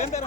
ఏం పేరు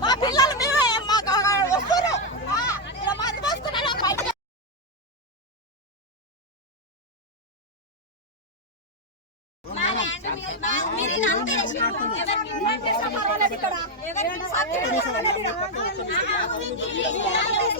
మా పిల్లలు మేమే మాకు వస్తారు బయట మీరు ఎవరికి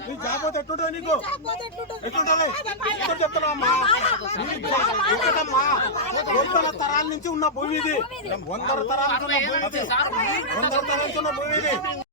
నీ జాబ్ ఎట్టుంటో నీకు? ఎట్లుంటాలి ఇక్కడ చెప్తున్నా అమ్మా ఎక్కడమ్మా వందల తరాల నుంచి ఉన్న భూమి ఇది వందల తరాల నుంచి ఉన్న భూమి ఇది వందల తరాల నుంచి ఉన్న భూమి ఇది